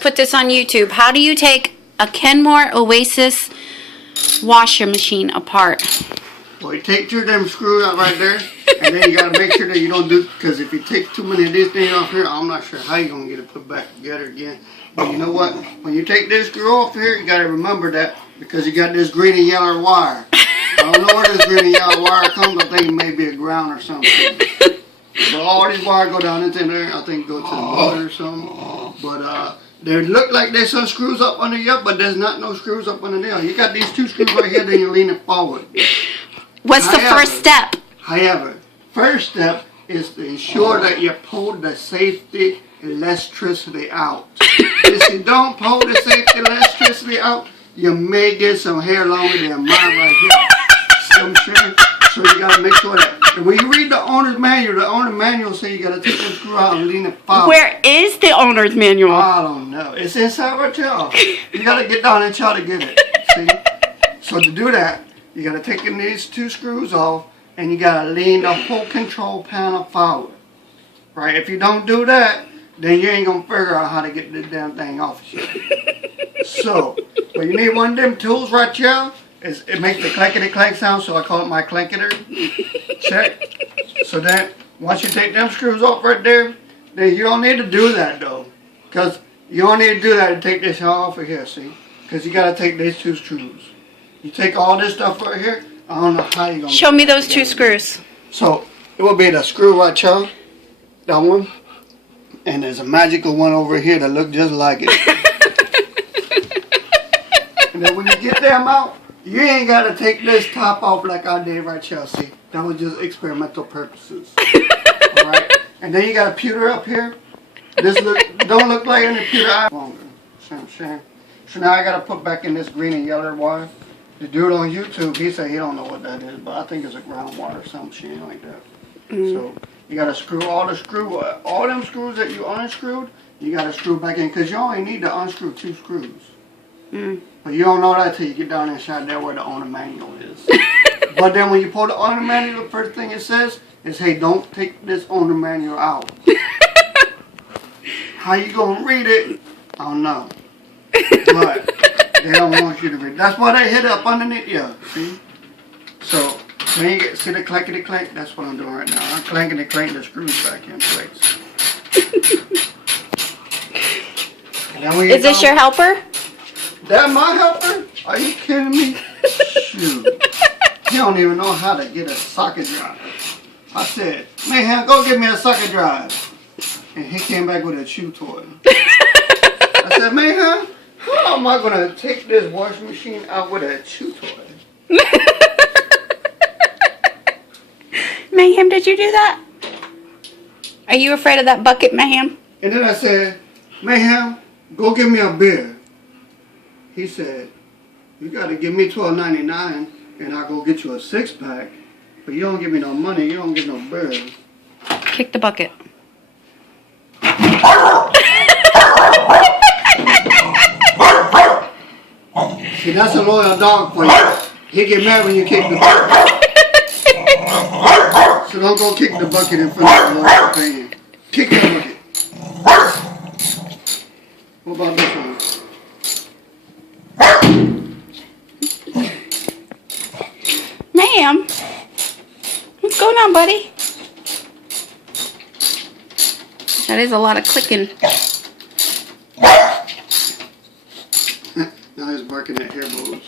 just put this on YouTube. How do you take a Kenmore Oasis washer machine apart? Well, you take 2 of them screws out right there, and then you gotta make sure that you don't do, because if you take too many of these things off here, I'm not sure how you're gonna get it put back together again. But you know what? When you take this screw off here, you gotta remember that, because you got this green and yellow wire. I don't know where this green and yellow wire comes. I think it may be a ground or something. But all these wires go down into there. I think go to the motor or something. But they look like there's some screws up under here, but there's not no screws up under there. You got these 2 screws right here, then you lean it forward. What's the first step? However, first step is to ensure that you pull the safety electricity out. If you don't pull the safety electricity out, you may get some hair longer than mine right here. See what I'm saying? So you gotta make sure that. And when you read the owner's manual say you gotta take the screw out and lean it forward. Where is the owner's manual? I don't know. It's inside right there. You gotta get down and try to get it. See? So to do that, you gotta take these 2 screws off and you gotta lean the whole control panel forward. Right? If you don't do that, then you ain't gonna figure out how to get this damn thing off of you. So, but you need one of them tools right here. It makes the clankety clank sound, so I call it my clanketer. Check. So then, once you take them screws off right there, then you don't need to do that though. Because you don't need to do that to take this off of here, see? Because you got to take these 2 screws. You take all this stuff right here, I don't know how you're going to show me those 2 screws. So, it will be the screw right here, that one. And there's a magical one over here that look just like it. And then when you get them out, you ain't got to take this top off like I did right here, see? That was just experimental purposes. Alright? And then you got a pewter up here. This don't look like any pewter eye longer. See what I'm saying? So now I got to put back in this green and yellow wire. The dude on YouTube, he said he don't know what that is, but I think it's a ground wire or some shit like that. So you got to screw all them screws that you unscrewed, you got to screw back in, because you only need to unscrew 2 screws. But you don't know that till you get down inside there where the owner manual is. But then when you pull the owner manual, the first thing it says is, hey, don't take this owner manual out. How you gonna read it? I don't know. But they don't want you to read it. That's why they hit it up underneath you, see? So when you see the clankety clank, that's what I'm doing right now. I'm clankety clank the screws back in place. Is this your helper? That my helper? Are you kidding me? Shoot. He don't even know how to get a socket drive. I said, "Mayhem, go get me a socket drive." And he came back with a chew toy. I said, "Mayhem, how am I going to take this washing machine out with a chew toy?" Mayhem, did you do that? Are you afraid of that bucket, Mayhem? And then I said, "Mayhem, go get me a beer." He said, "You got to give me $12.99 and I'll go get you a 6-pack. But you don't give me no money, you don't get no beer." Kick the bucket. See, that's a loyal dog for you. He get mad when you kick the bucket. So don't go kick the bucket in front of the loyal companion. Kick the bucket. What about this one? Ma'am, what's going on, buddy? That is a lot of clicking. Now he's barking at air bubbles.